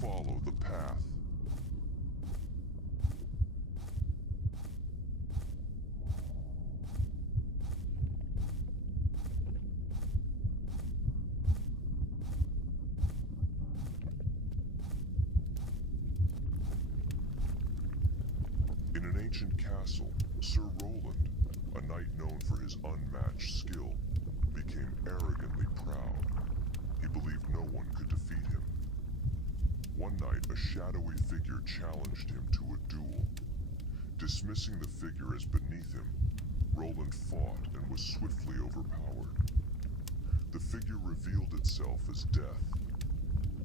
follow the path. In an ancient castle, Sir Roland, a knight known for his unmatched skill, became arrogantly proud. He believed no one could defeat him. One night, a shadowy figure challenged him to a duel. Dismissing the figure as beneath him, Roland fought and was swiftly overpowered. The figure revealed itself as Death,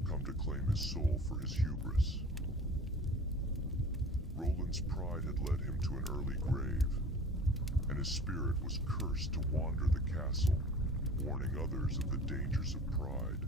come to claim his soul for his hubris. Roland's pride had led him to an early grave, and his spirit was cursed to wander the castle, warning others of the dangers of pride.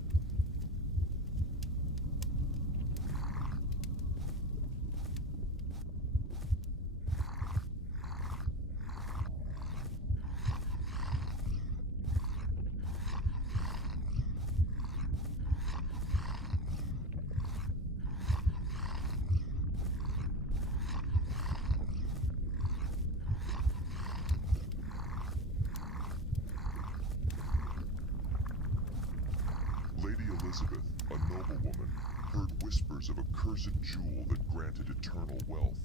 Lady Elizabeth, a noblewoman, heard whispers of a cursed jewel that granted eternal wealth.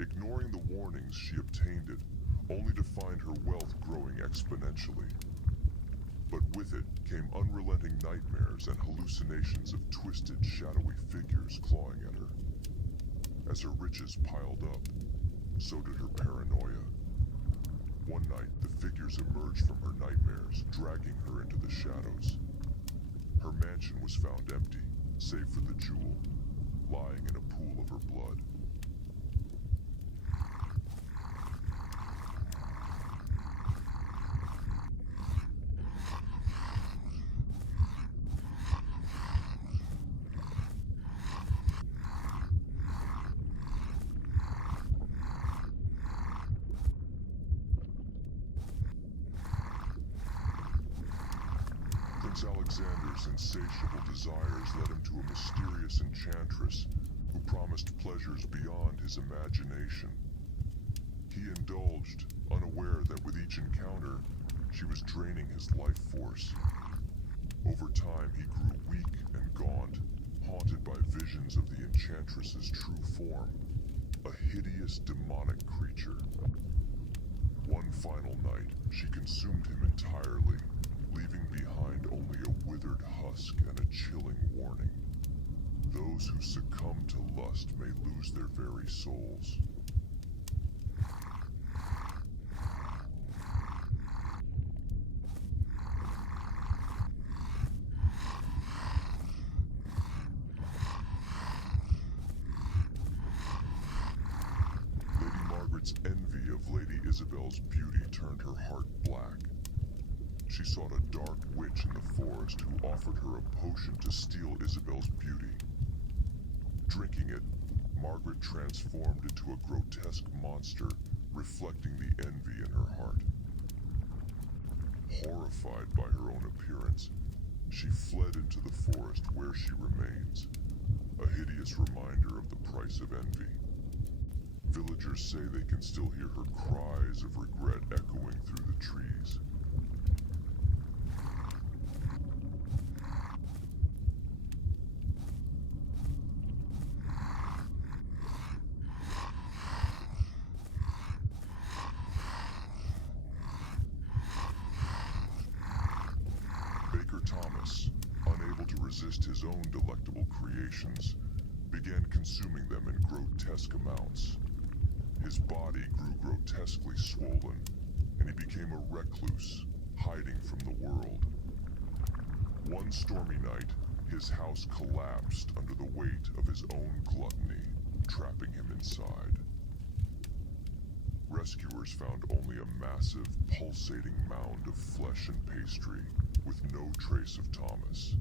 Ignoring the warnings, she obtained it, only to find her wealth growing exponentially. But with it came unrelenting nightmares and hallucinations of twisted, shadowy figures clawing at her. As her riches piled up, so did her paranoia. One night, the figures emerged from her nightmares, dragging her into the shadows. Her mansion was found empty, save for the jewel, lying in a pool of her blood. Prince Alexander's insatiable desires led him to a mysterious enchantress who promised pleasures beyond his imagination. He indulged, unaware that with each encounter, she was draining his life force. Over time, he grew weak and gaunt, haunted by visions of the enchantress's true form, a hideous demonic creature. One final night, she consumed him entirely, leaving behind only a withered husk and a chilling warning. Those who succumb to lust may lose their very souls. Lady Margaret's envy of Lady Isabel's beauty turned her heart black. She sought a dark witch in the forest who offered her a potion to steal Isabel's beauty. Drinking it, Margaret transformed into a grotesque monster, reflecting the envy in her heart. Horrified by her own appearance, she fled into the forest where she remains, a hideous reminder of the price of envy. Villagers say they can still hear her cries of regret echoing through the trees. Baker Thomas, unable to resist his own delectable creations, began consuming them in grotesque amounts. His body grew grotesquely swollen, and he became a recluse, hiding from the world. One stormy night, his house collapsed under the weight of his own gluttony, trapping him inside. Rescuers found only a massive, pulsating mound of flesh and pastry, with no trace of Thomas.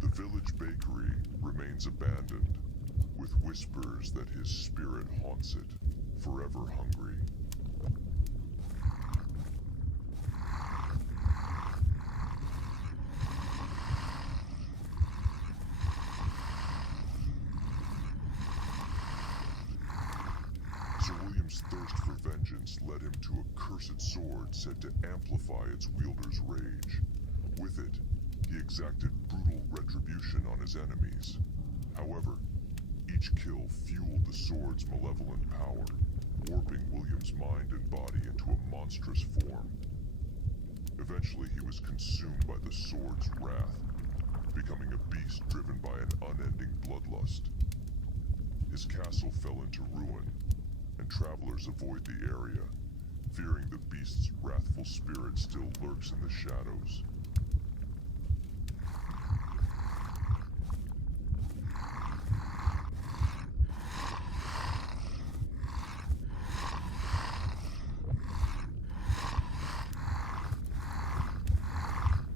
The village bakery remains abandoned, with whispers that his spirit haunts it, forever hungry. His thirst for vengeance led him to a cursed sword said to amplify its wielder's rage. With it, he exacted brutal retribution on his enemies. However, each kill fueled the sword's malevolent power, warping William's mind and body into a monstrous form. Eventually, he was consumed by the sword's wrath, becoming a beast driven by an unending bloodlust. His castle fell into ruin, and travelers avoid the area, fearing the beast's wrathful spirit still lurks in the shadows.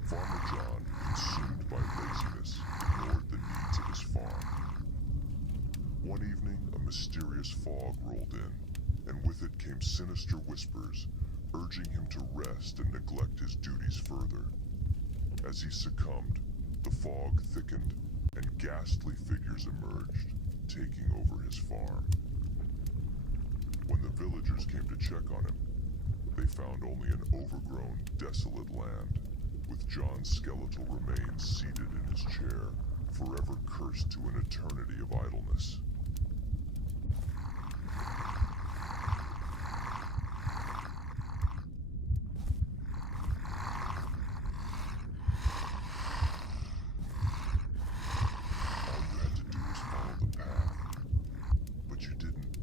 Farmer John, consumed by laziness, ignored the needs of his farm. One evening, a mysterious fog rolled in, and with it came sinister whispers, urging him to rest and neglect his duties further. As he succumbed, the fog thickened, and ghastly figures emerged, taking over his farm. When the villagers came to check on him, they found only an overgrown, desolate land, with John's skeletal remains seated in his chair, forever cursed to an eternity of idleness. All you had to do was follow the path, but you didn't.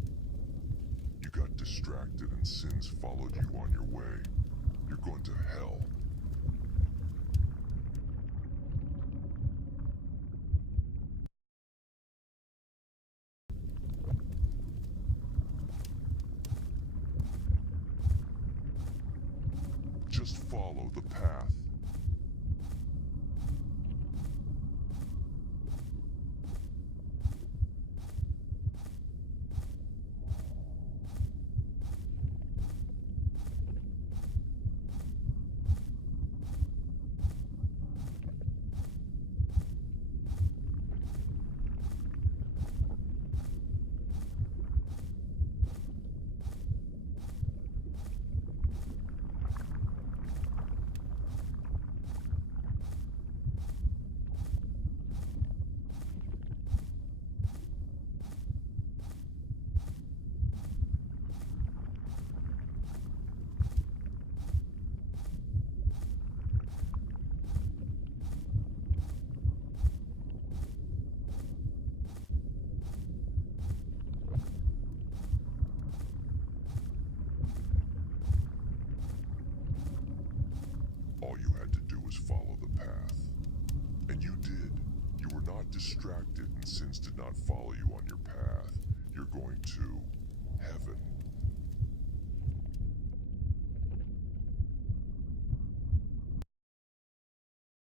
You got distracted and sins followed you on your way. You're going to hell. Just follow the path. All you had to do was follow the path. And you did. You were not distracted, and sins did not follow you on your path. You're going to heaven.